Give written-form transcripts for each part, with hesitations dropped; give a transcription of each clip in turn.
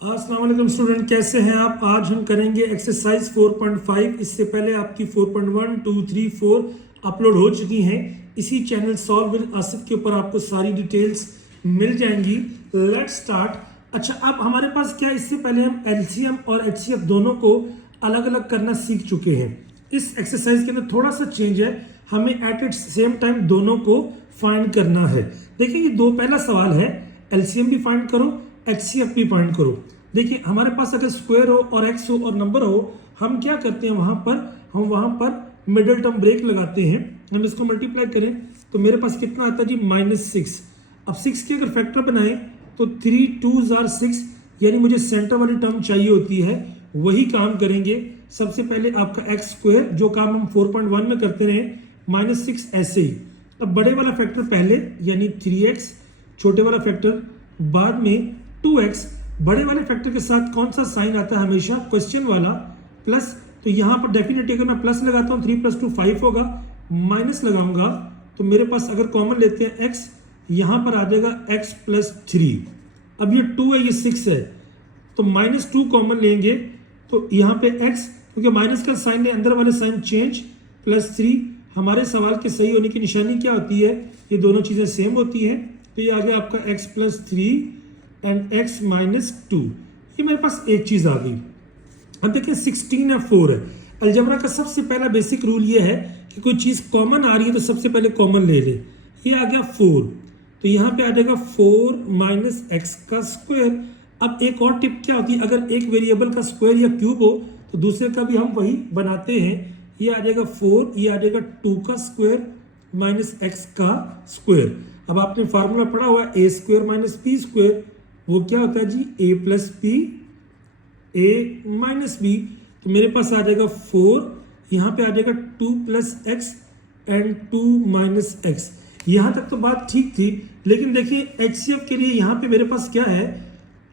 अस्सलाम वालेकुम स्टूडेंट, कैसे हैं आप। आज हम करेंगे एक्सरसाइज 4.5। इससे पहले आपकी 4.1, 2, 3, 4 अपलोड हो चुकी हैं। इसी चैनल सॉल्व विद आसिफ के ऊपर आपको सारी डिटेल्स मिल जाएंगी। Let's start. अच्छा, अब हमारे पास क्या, इससे पहले हम एलसीएम और एचसीएफ दोनों को अलग अलग करना सीख चुके हैं। इस एक्सरसाइज के अंदर थोड़ा सा चेंज है, हमें एट इट सेम टाइम दोनों को फाइंड करना है। देखिए, ये पहला सवाल है, एलसीएम भी फाइंड करो, एचसीएफ भी फाइंड करो। देखिए, हमारे पास अगर स्क्वायर हो और एक्स हो और नंबर हो, हम क्या करते हैं, वहां पर मिडिल टर्म ब्रेक लगाते हैं। हम इसको मल्टीप्लाई करें तो मेरे पास कितना आता है जी, -6। अब 6 के अगर फैक्टर बनाए तो 3 2s are 6, यानी मुझे सेंटर वाली टर्म चाहिए होती है। वही काम करेंगे। सबसे पहले आपका एक्स स्क्वायर, जो काम हम 4.1 में करते रहे, -6 ऐसे ही। अब बड़े वाला फैक्टर पहले यानी 3x, छोटे वाला फैक्टर बाद में 2x। बड़े वाले फैक्टर के साथ कौन सा साइन आता है हमेशा, क्वेश्चन वाला, प्लस। तो यहां पर डेफिनेटली अगर मैं प्लस लगाता हूं 3 + 2 5 होगा, माइनस लगाऊंगा तो मेरे पास अगर कॉमन लेते हैं x, यहां पर आ जाएगा x + 3। अब ये 2 है, ये 6 है, तो -2 कॉमन लेंगे तो यहाँ पे x, क्योंकि माइनस का साइन है, अंदर वाले साइन चेंज, +3। हमारे सवाल के सही होने की निशानी क्या होती है, ये दोनों चीजें सेम होती है। तो ये आ गया आपका x + 3 एंड x - 2। ये मेरे पास एक चीज आ गई। अब देखिए 16 है, 4 है। अलजेब्रा का सबसे पहला बेसिक रूल ये है कि कोई चीज कॉमन आ रही है तो सबसे पहले कॉमन ले ले। ये आ गया 4, तो यहाँ पे आ जाएगा 4 - x का स्क्वायर। अब एक और टिप क्या होती है, अगर एक वेरिएबल का स्क्वायर या क्यूब हो तो दूसरे का भी हम वही बनाते हैं। ये आ जाएगा 4, ये आ जाएगा 2 का स्क्वायर -x का स्क्वायर। अब आपने फार्मूला पढ़ा हुआ है a² - b², वो क्या होता है जी, a + b a - b। तो मेरे पास आ जाएगा 4, यहाँ पे आ जाएगा 2 + x एंड 2 - x। यहाँ तक तो बात ठीक थी, लेकिन देखिए एचसीएफ के लिए यहाँ पे मेरे पास क्या है,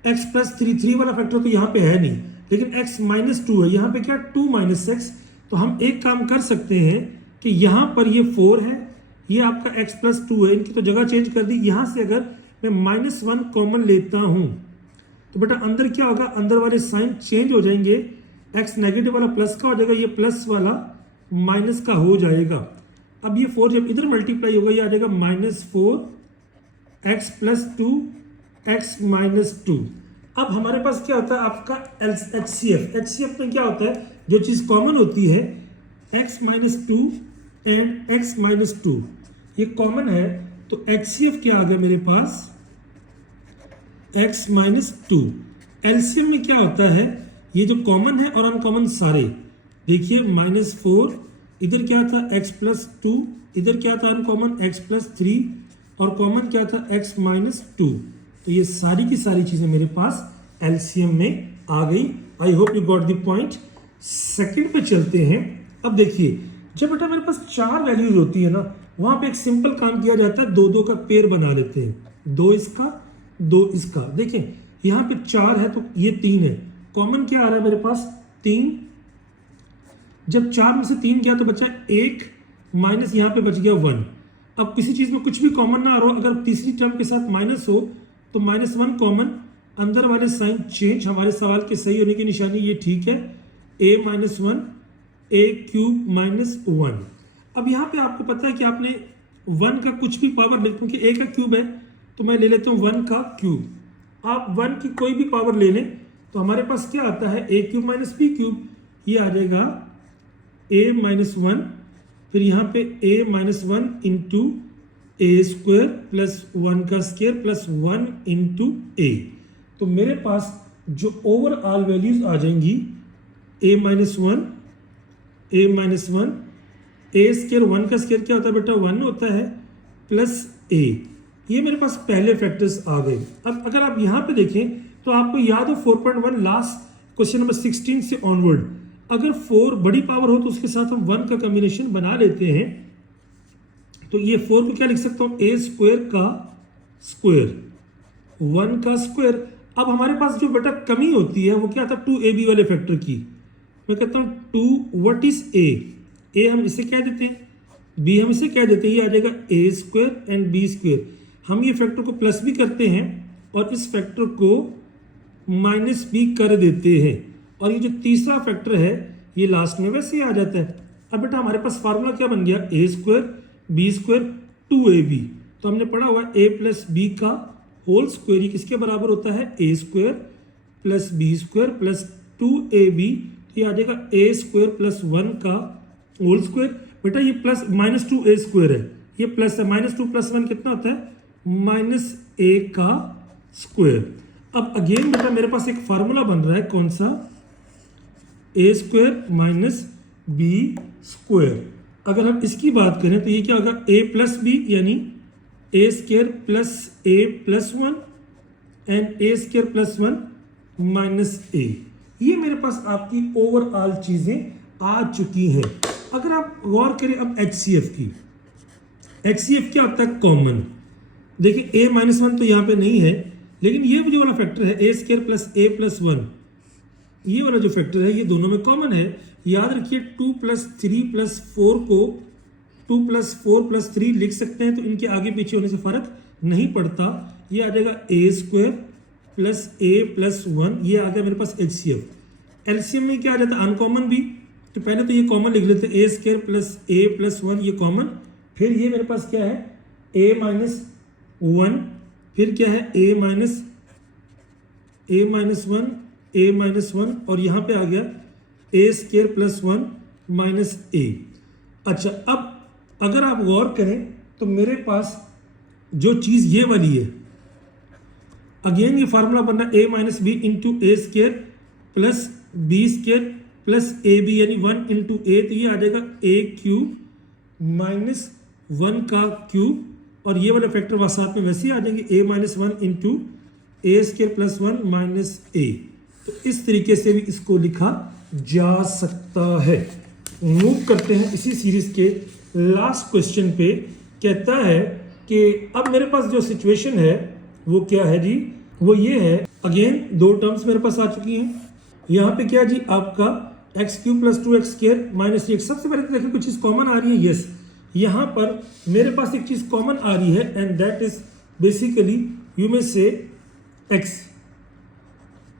x + 3 वाला फैक्टर तो यहाँ पे है नहीं, लेकिन x - 2 है, यहाँ पे क्या 2 - x। तो हम एक काम कर सकते हैं कि यहाँ पर ये 4 है, ये आपका x + 2 है, इनकी तो जगह चेंज कर दी। यहाँ से अगर मैं -1 कॉमन लेता हूँ तो बेटा अंदर क्या होगा, अंदर वाले साइन चेंज हो जाएंगे। x नेगेटिव वाला प्लस का हो जाएगा, ये प्लस वाला माइनस का हो जाएगा। अब ये 4 जब इधर मल्टीप्लाई होगा, ये आ जाएगा -4 x + 2 x - 2। अब हमारे पास क्या होता है आपका एचसीएफ। एचसीएफ में क्या होता है, जो चीज कॉमन होती है, x - 2 एंड x - 2 ये कॉमन है, तो एचसीएफ क्या आ गया मेरे पास, x - 2। एलसीएम में क्या होता है, ये जो कॉमन है और अनकॉमन सारे, देखिए -4, इधर क्या था x + 2, इधर क्या था अनकॉमन x + 3, और कॉमन क्या था x - 2। तो ये सारी की सारी चीजें मेरे पास एलसीएम में आ गई। I hope you got the point. Second पे चलते हैं। अब देखिए, जब बेटा मेरे पास 4 वैल्यूज होती है ना, वहां पे एक सिंपल काम किया जाता है, 2 का पेयर बना लेते हैं, 2 इसका 2 इसका। देखिए यहाँ पे 4 है तो ये 3 है, कॉमन क्या आ रहा है मेरे पास, 3। जब 4 में से 3 गया तो बचा 1, माइनस यहाँ पे बच गया 1। अब किसी चीज में कुछ भी कॉमन ना आ रहा हो, अगर तीसरी टर्म के साथ माइनस हो तो -1 कॉमन, अंदर वाले साइन चेंज। हमारे सवाल के सही होने की निशानी ये ठीक है, a - 1 a³ - 1। अब यहाँ पे आपको पता है कि आपने 1 का कुछ भी पावर ले, क्योंकि a का क्यूब है तो मैं ले लेता हूँ 1 का क्यूब। आप 1 की कोई भी पावर ले लें तो हमारे पास क्या आता है, a³ - b³, ये आ जाएगा a - 1, फिर यहाँ पे a - 1 × a² + 1 का स्क्वायर + 1 × a। तो मेरे पास जो ओवरऑल वैल्यूज आ जाएंगी, a - 1 a - 1 a² 1 का स्क्वायर क्या होता है बेटा, 1 होता है, प्लस a। ये मेरे पास पहले फैक्टर्स आ गए। अब अगर आप यहाँ पे देखें तो आपको याद हो 4.1 लास्ट क्वेश्चन नंबर 16 से ऑनवर्ड, अगर 4 बड़ी पावर हो तो उसके साथ हम 1 का कॉम्बिनेशन बना लेते हैं। तो ये 4 को क्या लिख सकता हूँ, a² का स्क्वायर 1 का स्क्वायर। अब हमारे पास जो बेटा कमी होती है वो क्या था, 2ab वाले फैक्टर की। मैं कहता हूँ 2, व्हाट इज a हम इसे क्या देते हैं, b हम इसे क्या देते हैं, ये आ जाएगा a² एंड b²। हम ये फैक्टर को प्लस भी करते हैं और इस फैक्टर को माइनस बी कर देते हैं, और ये जो तीसरा फैक्टर है ये लास्ट में वैसे ही आ जाता है। अब बेटा हमारे पास फार्मूला क्या बन गया, ए स्क्वायर बी स्क्वायर 2ab। तो हमने पढ़ा हुआ a प्लस बी का होल स्क्वायर, ये किसके बराबर होता है, A square plus B square plus 2ab। ये आ जाएगा ए स्क्वायर प्लस 1 का होल स्क्वायर। बेटा ये प्लस माइनस 2a स्क्वायर है, ये प्लस है, माइनस 2 प्लस 1 कितना होता है, माइनस a का स्क्वायर। अब अगेन बेटा मेरे पास एक फार्मूला बन रहा है, कौन सा, ए स्क्वायर माइनस बी स्क्वायर। अगर हम इसकी बात करें तो ये क्या होगा, a प्लस बी यानी A square plus A plus 1 and A square plus 1 minus A. ये मेरे पास आपकी ओवरऑल चीजें आ चुकी हैं। अगर आप गौर करें अब HCF की, HCF क्या होता है, कॉमन। देखिए a माइनस 1 तो यहाँ पे नहीं है, लेकिन ये जो वाला फैक्टर है A square plus A plus 1, ये वाला जो फैक्टर है ये दोनों में कॉमन है। याद रखिए 2 प्लस 3 प्लस 4 को 2 प्लस 4 प्लस 3 लिख सकते हैं, तो इनके आगे पीछे होने से फर्क नहीं पड़ता। ये आ जाएगा ए स्क्वायर प्लस ए प्लस 1, ये आ गया मेरे पास HCF। एलसीएम में क्या आ जाता है, अनकॉमन भी, तो पहले तो ये कॉमन लिख लेते हैं, ए स्क्वायर प्लस ए प्लस 1 ये कॉमन, फिर ये मेरे पास क्या है a माइनस 1, फिर क्या है a माइनस 1 a माइनस 1, और यहाँ पे आ गया ए स्क्वायर प्लस 1 माइनस ए। अच्छा अब अगर आप गौर करें तो मेरे पास जो चीज़ ये वाली है, अगेन ये फार्मूला बन रहा है a minus b into A square plus B square plus a b यानी 1 इंटू ए, तो ये आ जाएगा ए क्यूब माइनस 1 का क्यूब, और ये वाले फैक्टर वहाँ साथ में वैसे ही आ जाएंगे, a minus 1 into A square plus 1 minus A. तो इस तरीके से भी इसको लिखा जा सकता है। मूव करते हैं इसी सीरीज के लास्ट क्वेश्चन पे। कहता है कि अब मेरे पास जो सिचुएशन है वो क्या है जी, वो ये है, अगेन दो टर्म्स मेरे पास आ चुकी हैं। यहाँ पे क्या जी, आपका x cube plus 2x square minus 3x। सबसे पहले तो देखिए कुछ चीज़ कॉमन आ रही है, यस यहाँ पर मेरे पास एक चीज़ कॉमन आ रही है, and that is basically you may से x।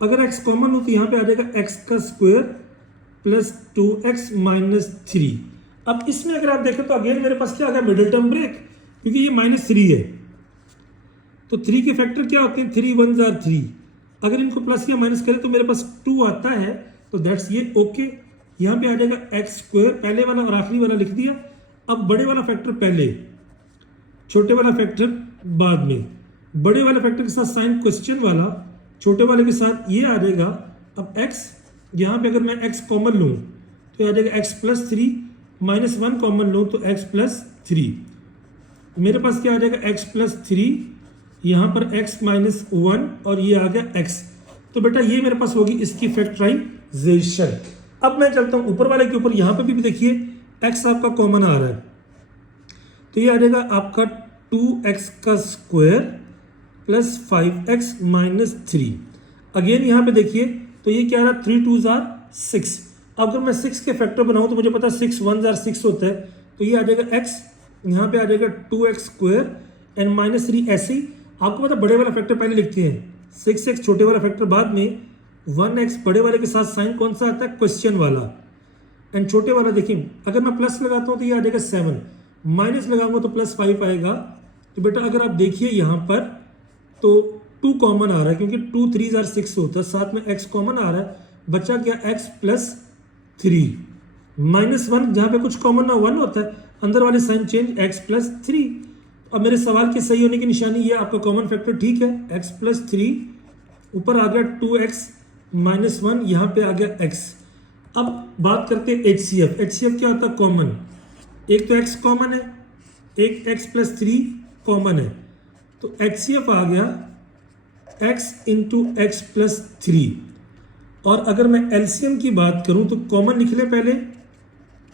अगर x कॉमन हो तो यहाँ पे आ जाएगा x का स्क्वायर प्लस 2x माइनस 3। अब इसमें अगर आप देखें तो अगेन मेरे पास क्या आ गया, मिडिल टर्म ब्रेक, क्योंकि ये माइनस 3 है, तो 3 के फैक्टर क्या होते हैं, 3 1s are 3। अगर इनको प्लस या माइनस करें तो मेरे पास 2 आता है, तो दैट्स ये ओके। यहाँ पे आ जाएगा एक्स स्क्वायर, पहले वाला और आखिरी वाला लिख दिया। अब बड़े वाला फैक्टर पहले, छोटे वाला फैक्टर बाद में। बड़े वाले फैक्टर के साथ साइन क्वेश्चन वाला, छोटे वाले के साथ ये आ जाएगा। अब x, यहाँ पे अगर मैं x कॉमन लूँ तो ये आ जाएगा x प्लस 3, माइनस 1 कॉमन लूँ तो x प्लस 3। मेरे पास क्या आ जाएगा, x प्लस 3, यहाँ पर x माइनस 1, और ये आ गया x। तो बेटा ये मेरे पास होगी इसकी फैक्टराइजेशन। अब मैं चलता हूँ ऊपर वाले के ऊपर, यहाँ पे भी देखिए x आपका कॉमन आ रहा है, तो ये आ जाएगा आपका 2x का square plus 5x minus 3। Again यहाँ पे देखिए तो ये क्या आ रहा है, 3 2s are 6। अगर मैं 6 के फैक्टर बनाऊँ तो मुझे पता है 6 1s are 6 होता है, तो ये आ जाएगा x, यहाँ पे आ जाएगा 2x स्क्वायर एंड माइनस 3। ऐसे ही आपको पता बड़े वाला फैक्टर पहले लिखते हैं, 6x छोटे वाला फैक्टर बाद में, 1x बड़े वाले के साथ साइन कौन सा आता है, क्वेश्चन वाला, एंड छोटे वाला देखिए अगर मैं प्लस लगाता हूँ तो ये आ जाएगा 7, माइनस लगाऊंगा तो प्लस 5 आएगा। तो बेटा अगर आप देखिए यहाँ पर तो 2 कॉमन आ रहा है, क्योंकि 2 3s are 6 होता है, साथ में x कॉमन आ रहा है, बचा क्या x प्लस 3 माइनस 1, जहाँ पे कुछ कॉमन ना 1 होता है, अंदर वाले साइन चेंज x प्लस 3। अब मेरे सवाल के सही होने की निशानी ये आपका कॉमन फैक्टर ठीक है, x प्लस 3, ऊपर आ गया 2x माइनस 1, यहाँ पे आ गया x। अब बात करते हैं HCF। HCF क्या होता है, कॉमन। एक तो x कॉमन है, एक x प्लस 3 कॉमन है, तो HCF आ गया x इंटू एक्स प्लस 3। और अगर मैं LCM की बात करूं तो कॉमन लिख ले पहले,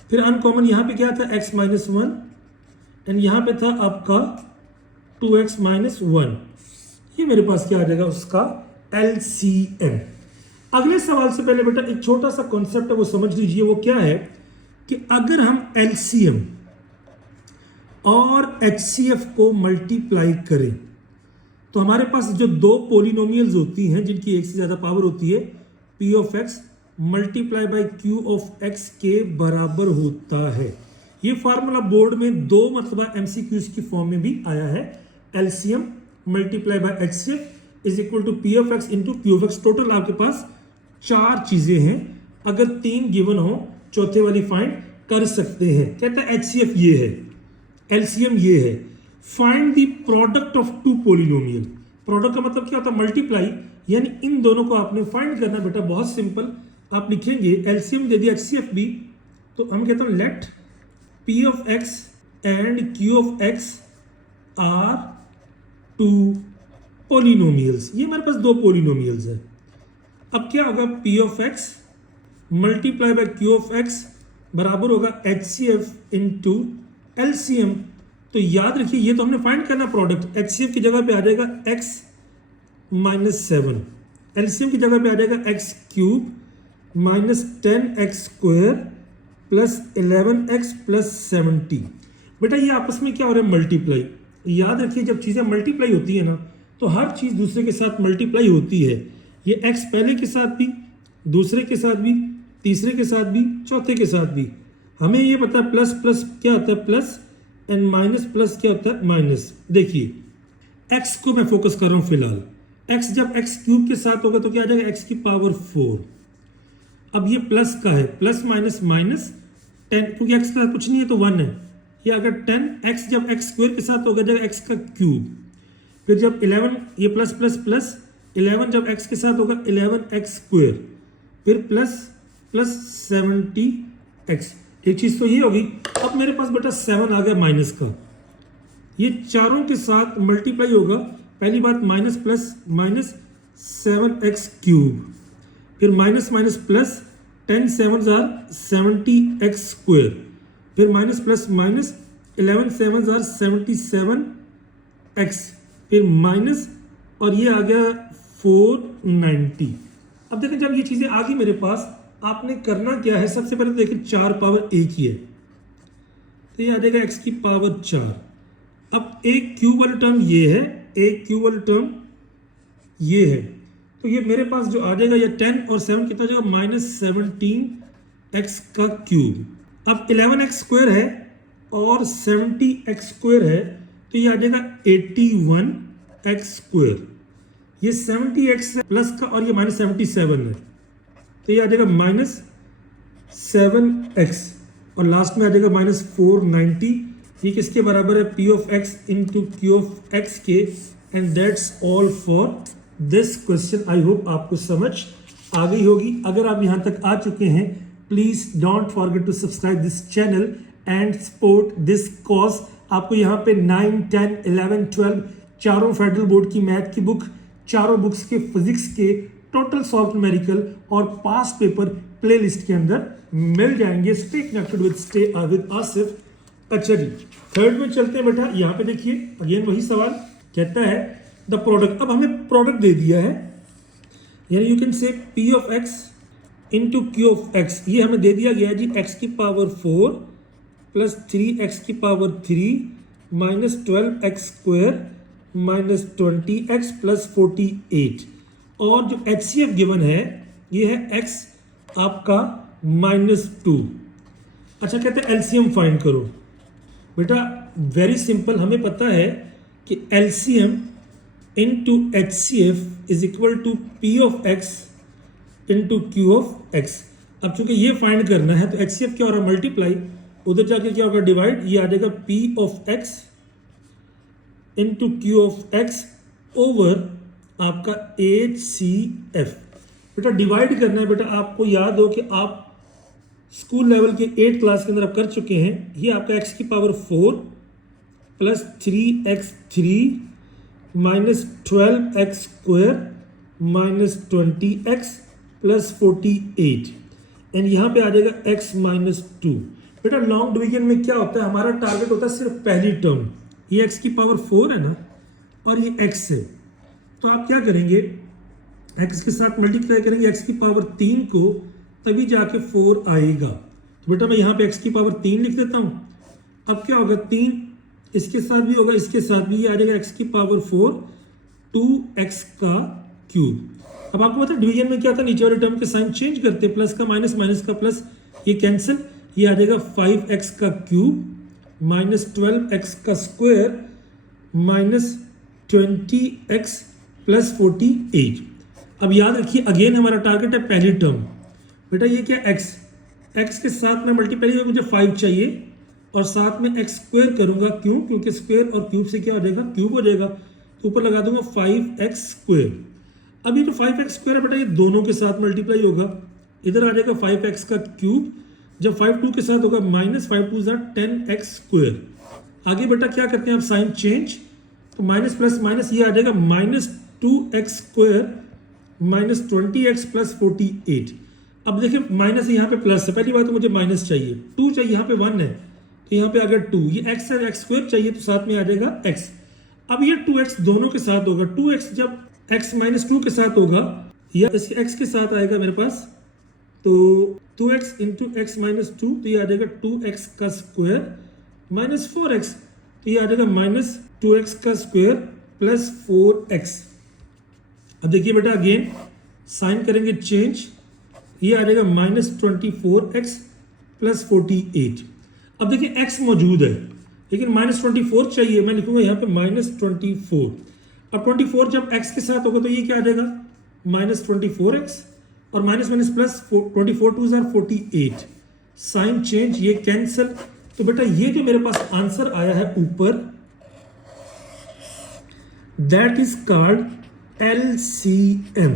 फिर अनकॉमन, यहाँ पे क्या था x माइनस 1, एंड यहाँ पे था आपका 2x माइनस 1। ये मेरे पास क्या आ जाएगा, उसका LCM। अगले सवाल से पहले बेटा एक छोटा सा कॉन्सेप्ट है वो समझ लीजिए। वो क्या है कि अगर हम LCM और HCF को मल्टीप्लाई करें तो हमारे पास जो दो पोलिनोमियल्स होती हैं जिनकी एक से ज़्यादा पावर होती है, P of x multiply by Q of X के बराबर होता है। ये फार्मूला बोर्ड में दो मतलब एमसीक्यूज की फॉर्म में भी आया है। LCM multiply by HCF is equal to p of x into Q of x. Total आपके पास 4 चीजें हैं, अगर 3 गिवन हो चौथे वाली फाइंड कर सकते हैं। कहता है एचसीएफ ये है, एलसीएम ये है, find the product of 2 polynomial. Product का मतलब क्या होता है? मल्टीप्लाई, यानी इन दोनों को आपने फाइंड करना। बेटा बहुत सिंपल, आप लिखेंगे एलसीएम दे दिया एचसीएफ भी, तो हम कहते हैं let p of x and q of x are 2 polynomials. ये मेरे पास 2 पोलिनोमियल्स है। अब क्या होगा? P of x multiply by q of x बराबर होगा एचसीएफ इनटू एलसीएम। तो याद रखिए ये तो हमने फाइंड करना प्रोडक्ट। एचसीएफ की जगह पे आ जाएगा x माइनस 7, एलसीएम की जगह पे आ जाएगा x cube minus 10x square plus 11x plus 70। बेटा ये आपस में क्या हो रहा है? मल्टीप्लाई। याद रखिए जब चीज़ें मल्टीप्लाई होती है ना, तो हर चीज़ दूसरे के साथ मल्टीप्लाई होती है। ये x पहले के साथ भी, दूसरे के साथ भी, तीसरे के साथ भी, चौथे के साथ भी। हमें ये पता है प्लस प्लस क्या होता है प्लस, एंड माइनस प्लस क्या होता है माइनस। देखिए x को मैं फोकस कर रहा हूं फिलहाल। x जब x क्यूब के साथ होगा तो क्या आ जाएगा? x की पावर 4। अब ये प्लस का है, प्लस माइनस माइनस 10, क्योंकि x का कुछ नहीं है तो 1 है। ये अगर 10x जब x स्क्वायर के साथ होगा जाएगा x का क्यूब। फिर जब 11, ये प्लस प्लस प्लस 11 जब x के साथ होगा 11x स्क्वायर, फिर प्लस प्लस 70x। एक चीज तो ये होगी। अब मेरे पास बेटा 7 आ गया माइनस का, ये चारों के साथ मल्टीप्लाई होगा। पहली बात minus plus minus 7x cube, फिर minus minus plus 10 7s are 70x square, फिर minus plus minus 11 7s are 77x, फिर माइनस और ये आ गया 490। अब देखें जब ये चीजें आ गई मेरे पास, आपने करना क्या है? सबसे पहले तो देखिए 4 पावर एक ही है, तो ये आ जाएगा x की पावर 4। अब एक क्यूब वाला टर्म ये है, एक क्यूब वाला टर्म ये है, तो ये मेरे पास जो आ जाएगा ये 10 और 7 कितना जाएगा? माइनस 17x का क्यूब। अब 11x स्क्वायर है और 70x स्क्वायर है, तो ये आ जाएगा 81x स्क्वायर। ये 70x प्लस का और ये माइनस 77 है, तो ये आ जाएगा माइनस 7x और लास्ट में आ जाएगा माइनस 490। ये किसके बराबर है? P of x into Q of X के। And that's all for this question. I hope आपको समझ आ गई होगी। अगर आप यहाँ तक आ चुके हैं, please don't forget to subscribe this channel and support this cause. आपको यहाँ पे 9, 10, 11, 12 चारों फेडरल बोर्ड की मैथ की बुक, चारों बुक्स के फिजिक्स के टोटल सॉल्व न्यूमेरिकल और पास पेपर प्लेलिस्ट के अंदर मिल जाएंगे। Stay connected with Asif. अच्छा जी, थर्ड में चलते हैं बेटा। यहाँ पे देखिए अगेन वही सवाल कहता है द प्रोडक्ट। अब हमें प्रोडक्ट दे दिया है, यानी you can say P of x into Q of x. ये हमें दे दिया गया है जी एक्स की पावर 4 प्लस 3x की power 3 minus 12x square minus 20x plus 48। और जो HCF गिवन है ये है x आपका -2। अच्छा कहते हैं एलसीएम फाइंड करो। बेटा वेरी सिंपल, हमें पता है कि LCM into HCF is equal to p of x into Q of x. अब चूंकि ये फाइंड करना है तो HCF क्या हो रहा है? मल्टीप्लाई, उधर जाके क्या होगा? डिवाइड। ये आ जाएगा P of x into Q of x over आपका HCF। बेटा डिवाइड करना है। बेटा आपको याद हो कि आप स्कूल लेवल के 8 क्लास के अंदर आप कर चुके हैं। ये आपका x की power 4 plus 3x3 minus 12x square minus 20x plus 48 and यहाँ पे आ जाएगा x माइनस 2। बेटा लॉन्ग डिवीजन में क्या होता है? हमारा टारगेट होता है सिर्फ पहली टर्म। ये x की पावर 4 है ना, और ये x है, तो आप क्या करेंगे? x के साथ मल्टीप्लाई करेंगे x की पावर 3 को, तभी जाके 4 आएगा। तो बेटा मैं यहाँ पे x की पावर 3 लिख देता हूँ। अब क्या होगा? 3 इसके साथ भी होगा, इसके साथ भी, ये आ जाएगा x की पावर 4 2x का क्यूब। अब आपको पता है डिवीजन में क्या था, नीचे वाले टर्म के साइन चेंज करते, प्लस का माइनस, माइनस का प्लस, ये कैंसिल, ये आ जाएगा 5x का क्यूब माइनस 12x का स्क्वायर माइनस 20x प्लस 48। अब याद रखिए अगेन हमारा टारगेट है पहली टर्म। बेटा ये क्या x के साथ में मल्टीप्लाई होगा, मुझे 5 चाहिए और साथ में x स्क्वायर करूंगा, क्यों? क्योंकि स्क्वायर और क्यूब से क्या हो जाएगा, क्यूब हो जाएगा, तो ऊपर लगा दूंगा 5x स्क्वायर। अब ये जो 5x स्क्वायर है बेटा ये दोनों के साथ मल्टीप्लाई होगा, इधर आ जाएगा 5x का क्यूब, जब 5 2 के साथ होगा माइनस 5 2 10x स्क्वायर। आगे बेटा क्या करते हैं आप, साइन चेंज, तो माइनस प्लस माइनस, ये आ जाएगा minus 2x square minus 20x plus 48। अब देखिए माइनस यहाँ पे प्लस है, पहली बात तो मुझे माइनस चाहिए, 2 चाहिए, यहाँ पे 1 है तो यहाँ पे अगर 2, ये x है, x स्क्वायर चाहिए तो साथ में आ जाएगा x। अब ये 2x दोनों के साथ होगा, 2x जब x माइनस 2 के साथ होगा या इस x के साथ आएगा मेरे पास, तो 2x इंटू एक्स माइनस 2, तो ये आ जाएगा 2x का स्क्वायर माइनस 4x, तो ये आ जाएगा माइनस 2x का स्क्वायर प्लस 4x। अब देखिए बेटा अगेन साइन करेंगे चेंज, ये आ जाएगा माइनस 24x प्लस 48। अब देखिए x मौजूद है लेकिन माइनस 24 चाहिए, मैं लिखूंगा यहाँ पे माइनस 24। अब 24 जब x के साथ होगा तो ये क्या आ जाएगा, माइनस 24x और minus minus plus 24 2 48, sign change, ये कैंसिल। तो बेटा ये जो मेरे पास आंसर आया है ऊपर, दैट इज कॉल्ड LCM,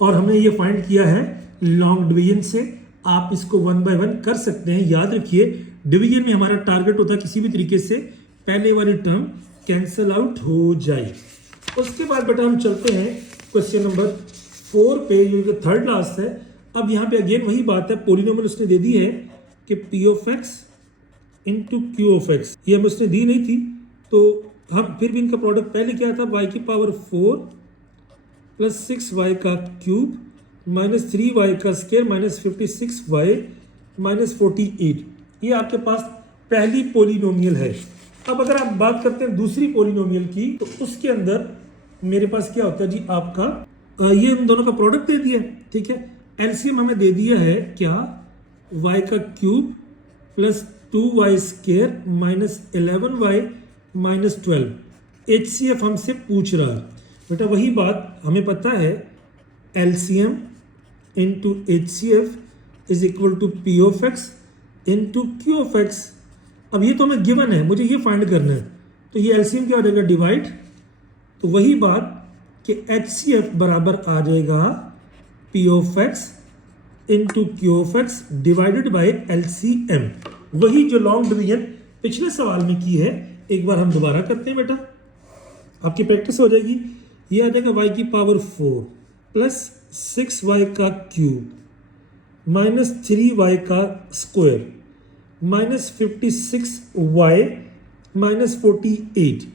और हमने ये फाइंड किया है लॉन्ग डिवीजन से। आप इसको 1 बाय 1 कर सकते हैं। याद रखिए डिवीजन में हमारा टारगेट होता है किसी भी तरीके से पहले वाली टर्म कैंसिल आउट हो जाए। उसके बाद बेटा हम चलते हैं क्वेश्चन नंबर 4 पे, जो थर्ड लास्ट है। अब यहाँ पे अगेन वही बात है, पोलिनोमियल उसने दे दी है कि P of x into Q of x, ये हमें उसने दी नहीं थी, तो हम फिर भी इनका प्रोडक्ट पहले क्या था, y की पावर 4 प्लस 6y का क्यूब माइनस 3y का स्क्वायर माइनस 56y माइनस 48, ये आपके पास पहली पोलिनोमियल है। अब अगर आप बात करते हैं दूसरी पोलिनोमियल की, तो उसके अंदर मेरे पास क्या होता है जी, आपका ये इन दोनों का प्रोडक्ट दे दिया, ठीक है। एलसीएम हमें दे दिया है क्या, y का cube plus 2y square minus 11y minus 12। HCF हमसे पूछ रहा है बेटा, वही बात हमें पता है, LCM into HCF is equal to P of x into Q of x। अब ये तो हमें गिवन है, मुझे ये फाइंड करना है, तो ये LCM क्या हो जाएगा, डिवाइड, तो वही बात कि HCF बराबर आ जाएगा P of x into Q of x divided by LCM। वही जो लॉन्ग डिवीजन पिछले सवाल में की है, एक बार हम दोबारा करते हैं बेटा, आपकी प्रैक्टिस हो जाएगी। ये आ जाएगा y की पावर 4 प्लस 6y का क्यूब माइनस 3y का स्क्वायर माइनस 56y माइनस 48,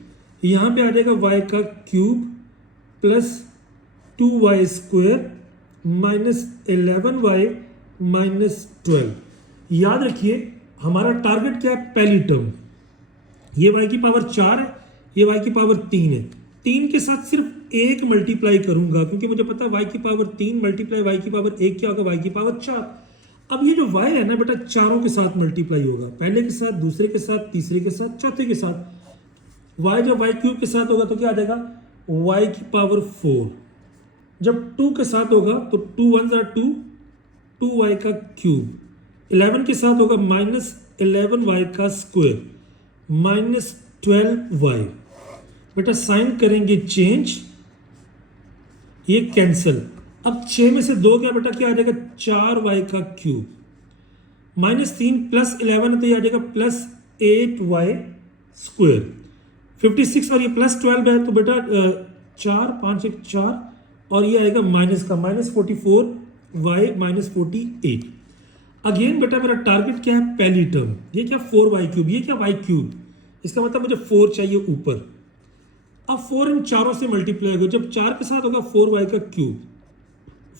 यहाँ पे आ जाएगा y का cube plus 2y square minus 11y minus 12। याद रखिए हमारा टारगेट क्या है, पहली टर्म, ये y की पावर 4 है, ये y की पावर 3 है, 3 के साथ सिर्फ 1 मल्टीप्लाई करूंगा क्योंकि मुझे पता है y की पावर 3 मल्टीप्लाई y की पावर 1 क्या होगा, y की पावर 4। अब ये जो y है ना बेटा, चारों के साथ मल्टीप्लाई होगा, पहले के साथ, दूसरे के साथ, तीसरे के साथ, चौथे के साथ। y जब y क्यूब के साथ होगा तो क्या आ जाएगा, y की पावर 4, जब 2 के साथ होगा तो 2 1 2, 2y का क्यूब, 11 के साथ होगा माइनस 11y का स्क्वायर माइनस 12y। बेटा साइन करेंगे चेंज, ये कैंसिल। अब 6 में से 2 क्या बेटा, क्या आ जाएगा, 4y का क्यूब माइनस 3 प्लस 11 है तो ये आ जाएगा प्लस 8y स्क्वायर। 56 और ये प्लस 12 है तो बेटा 4 5 1 4 और ये आएगा माइनस का माइनस 44y माइनस 48। अगेन बेटा मेरा टारगेट क्या है, पहली टर्म, ये क्या 4y क्यूब, ये क्या y क्यूब, इसका मतलब मुझे 4 चाहिए ऊपर। अब 4 इन चारों से मल्टीप्लाई होगा, जब 4 के साथ होगा 4y का cube,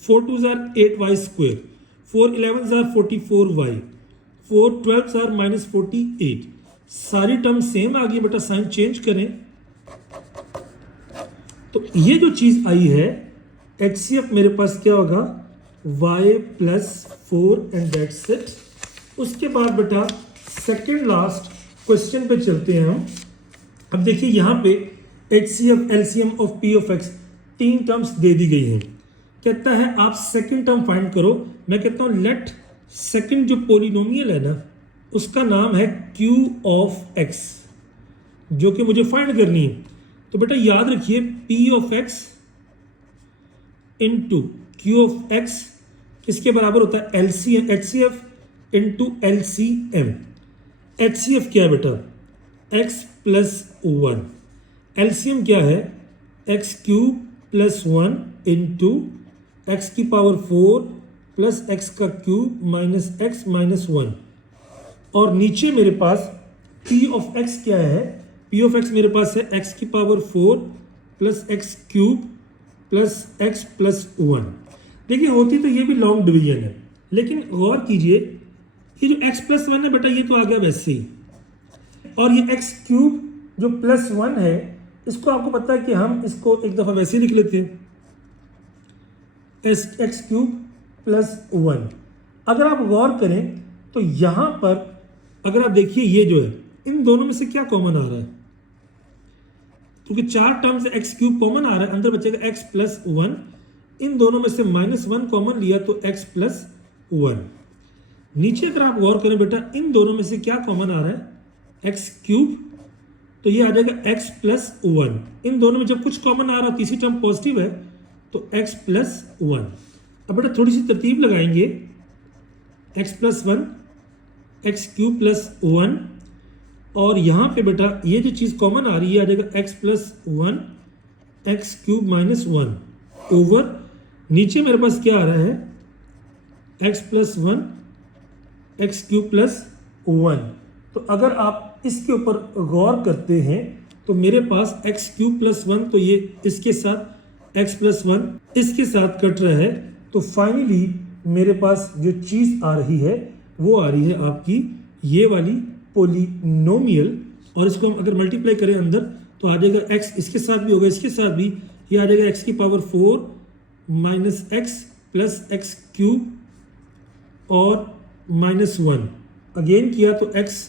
4 2 8y square, 4 11 44y, 4 12 minus 48। सारी टर्म सेम आ गई बेटा, साइन चेंज करें, तो ये जो चीज़ आई है HCF मेरे पास क्या होगा y plus 4 and that's it. उसके बाद बेटा सेकेंड लास्ट क्वेश्चन पे चलते हैं हम। अब देखिए यहाँ पे HCF LCM of P of X 3 terms दे दी गई हैं। कहता है आप सेकंड टर्म फाइंड करो। मैं कहता हूँ लेट सेकंड जो पोलिनोमियल है ना उसका नाम है Q ऑफ X, जो कि मुझे फाइंड करनी है। तो बेटा याद रखिए P of X into Q of X किसके बराबर होता है LCM HCF into LCM। HCF क्या है बेटा x प्लस 1, LCM क्या है x cube plus 1 into x की पावर 4 प्लस एक्स का क्यूब माइनस एक्स माइनस 1। और नीचे मेरे पास P ऑफ X क्या है, P ऑफ X मेरे पास है x की power 4 plus x cube plus x plus 1। देखिए होती तो ये भी लॉन्ग डिवीजन है, लेकिन गौर कीजिए ये जो x प्लस 1 है बेटा ये तो आ गया वैसे ही, और ये एक्स क्यूब जो प्लस 1 है इसको आपको पता है कि हम इसको एक दफ़ा वैसे ही लिख लेते हैं एक्स क्यूब प्लस 1। अगर आप गौर करें तो यहाँ पर अगर आप देखिए ये जो है इन दोनों में से क्या कॉमन आ रहा है, क्योंकि 4 टर्म से एक्स क्यूब कॉमन आ रहा है, अंदर बचेगा एक्स प्लस 1। इन दोनों में से -1 कॉमन लिया तो एक्स प्लस 1। नीचे अगर आप गौर करें बेटा इन दोनों में से क्या कॉमन आ रहा है एक्स क्यूब, तो ये आ जाएगा एक्स प्लस 1। इन दोनों में जब कुछ कॉमन आ रहा है तीसरी टर्म पॉजिटिव है तो एक्स प्लस 1। अब बेटा थोड़ी सी तरतीब लगाएंगे, x plus 1 x cube plus 1, और यहाँ पे बेटा ये जो चीज़ कॉमन आ रही है आ जाएगा x plus 1 x cube minus 1 over नीचे मेरे पास क्या आ रहा है x plus 1 x cube plus 1। तो अगर आप इसके ऊपर गौर करते हैं तो मेरे पास एक्स क्यूब प्लस 1 तो ये इसके साथ एक्स प्लस 1 इसके साथ कट रहा है, तो फाइनली मेरे पास जो चीज़ आ रही है वो आ रही है आपकी ये वाली पोलिनोमियल। और इसको हम अगर मल्टीप्लाई करें अंदर तो आ जाएगा एक्स इसके साथ भी होगा इसके साथ भी, ये आ जाएगा एक्स की power 4 minus x plus x cube और माइनस 1। अगेन किया तो एक्स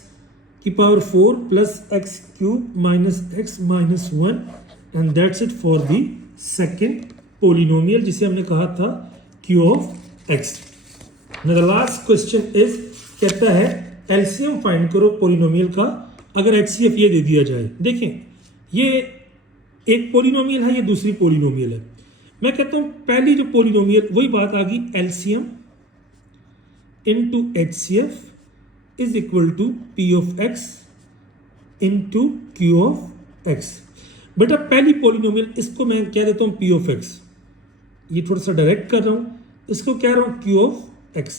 की power 4 plus x cube minus x minus 1 and that's it for the second polynomial जिसे हमने कहा था Q of X। Now the last question is कहता है एलसीएम फाइंड करो पोलिनोमियल का अगर HCF ये दे दिया जाए। देखें ये एक पोलिनोमियल है, ये दूसरी पोलिनोमियल है। मैं कहता हूँ पहली जो पोलिनोमियल वही बात आ गई, LCM into HCF is equal to P of X into Q of X। बेटा पहली पोलिनोमियल इसको मैं कह देता हूँ P ऑफ X, ये थोड़ा सा डायरेक्ट कर रहा हूँ, इसको कह रहा हूँ Q ऑफ X।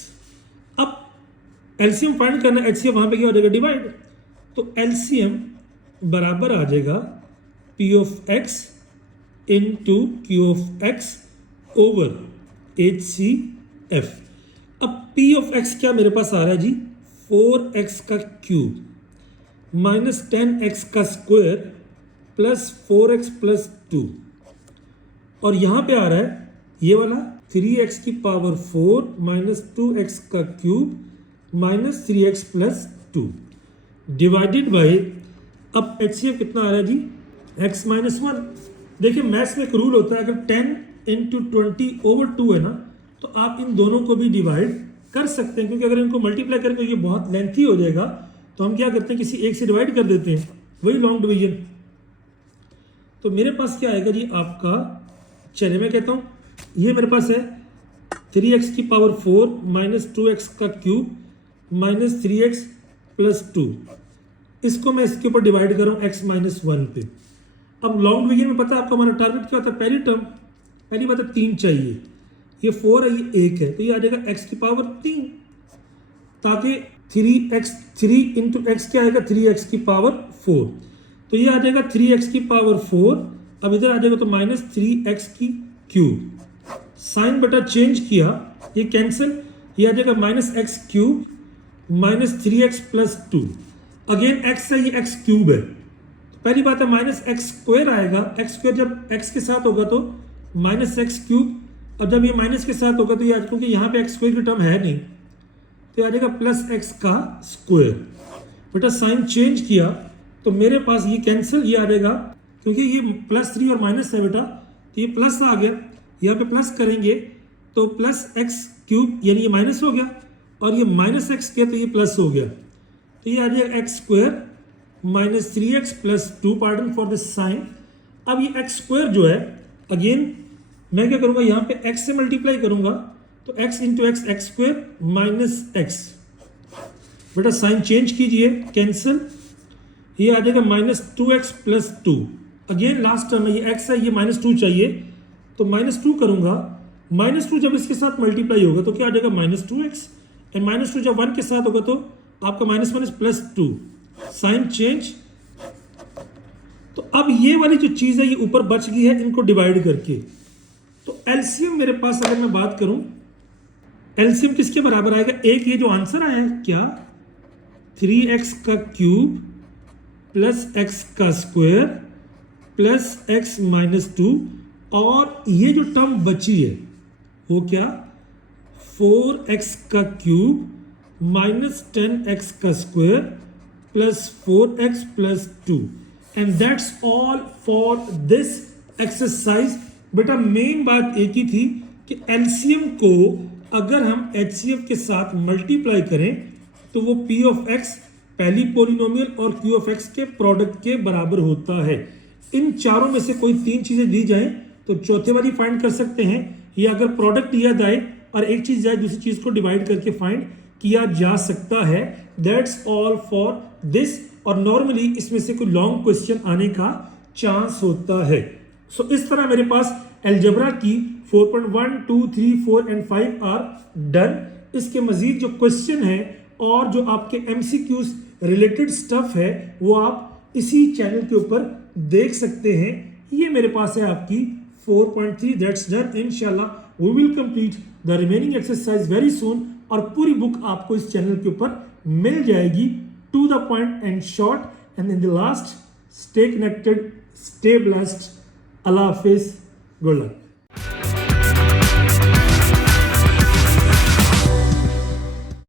अब एलसीएम फाइंड करना, HCF वहाँ पे क्या हो जाएगा डिवाइड, तो एलसीएम बराबर आ जाएगा P of X into Q of X over HCF। अब P ऑफ X क्या मेरे पास आ रहा है जी 4x का क्यूब माइनस 10x का स्क्वायर प्लस 4x प्लस 2, और यहाँ पे आ रहा है ये वाला 3x की पावर 4 माइनस 2x का cube minus 3x plus 2 divided by, अब HCF कितना आ रहा है जी x माइनस 1। देखिए मैथ्स में एक रूल होता है, अगर 10 इंटू 20 ओवर 2 है ना तो आप इन दोनों को भी डिवाइड कर सकते हैं, क्योंकि अगर इनको मल्टीप्लाई करेंगे ये बहुत लेंथी हो जाएगा, तो हम क्या करते हैं किसी एक से डिवाइड कर देते हैं, वही लॉन्ग डिवीजन। तो मेरे पास क्या आएगा जी आपका, चलिए मैं कहता हूँ ये मेरे पास है 3x की पावर 4 माइनस 2x का क्यूब माइनस 3x प्लस 2, इसको मैं इसके ऊपर डिवाइड कर रहा हूँ x माइनस 1 पे। अब लॉन्ग डिवीजन में पता है आपका हमारा टारगेट क्या होता है, पहली टर्म पहली बात है 3 चाहिए, ये 4 है ये 1 है, तो ये आ जाएगा x की पावर 3, ताकि 3 इंटू एक्स क्या आएगा 3x की पावर 4, तो ये आ जाएगा 3x की पावर 4। अब इधर आ जाएगा तो माइनस 3x की क्यूब, साइन बटा चेंज किया ये कैंसिल, ये आ जाएगा minus x cube minus 3x plus 2। Again x है ये x क्यूब है, पहली बात है माइनस एक्स स्क्वायर आएगा, एक्स स्क्वायर जब एक्स के साथ होगा तो माइनस एक्स क्यूब, और जब ये माइनस के साथ होगा तो ये क्योंकि यहाँ पे एक्स स्क्वायर की टर्म है नहीं तो ये आ जाएगा प्लस एक्स का स्क्वायर। बेटा साइन चेंज किया तो मेरे पास ये कैंसिल, ये आ जाएगा क्योंकि ये +3 और माइनस है बेटा, तो ये प्लस आ गया, यहाँ पे प्लस करेंगे तो प्लस एक्स क्यूब यानी ये माइनस हो गया, और ये माइनस एक्स किया तो ये प्लस हो गया, तो ये आ जाएगा x square minus 3x plus 2, pardon for this sign. अब ये एक्स स्क्वायर जो है अगेन मैं क्या करूंगा, यहाँ पे x से मल्टीप्लाई करूंगा तो x into x x square minus x. बेटा साइन चेंज कीजिए, कैंसिल, ये आ जाएगा -2x plus 2। Again last term में ये x है, ये -2 चाहिए तो -2 करूंगा, -2 जब इसके साथ मल्टीप्लाई होगा तो क्या आ जाएगा -2x, एंड -2 जब 1 के साथ होगा तो आपका माइनस +2, साइन चेंज। तो अब ये वाली जो चीज है ये ऊपर बच गई है इनको डिवाइड करके, तो एलसीएम मेरे पास अगर मैं बात करूं, एलसीएम किसके बराबर आएगा, एक ये जो आंसर आया है क्या 3x का क्यूब प्लस x का स्क्वायर प्लस x -2, और ये जो टर्म बची है वो क्या 4x का क्यूब माइनस 10x का square plus 4x plus 2, and that's all for this exercise. बेटा मेन बात एक ही थी कि एलसीएम को अगर हम एचसीएफ के साथ मल्टीप्लाई करें तो वो पी ऑफ एक्स पहली पोलिनोमियल और क्यू ऑफ एक्स के प्रोडक्ट के बराबर होता है। इन चारों में से कोई 3 चीजें दी जाए तो चौथे वाली फाइंड कर सकते हैं, या अगर प्रोडक्ट दिया जाए और एक चीज जाए दूसरी चीज को डिवाइड करके फाइंड किया जा सकता है। दैट्स ऑल फॉर दिस, और नॉर्मली इसमें से कोई लॉन्ग क्वेश्चन आने का चांस होता है। सो इस तरह मेरे पास अलजेब्रा की 4.1, 2, 3, 4 एंड 5 आर डन। इसके मजीद जो क्वेश्चन है और जो आपके एमसीक्यूज रिलेटेड स्टफ है वो आप इसी चैनल के ऊपर देख सकते हैं। ये मेरे पास है आपकी 4.3, दैट्स डन। इंशाल्लाह we will complete the remaining exercise very soon, और पूरी बुक आपको इस चैनल के ऊपर मिल जाएगी, to the point and short. And in the last, stay connected, stay blessed, अल्लाह हाफिज, गुड लक।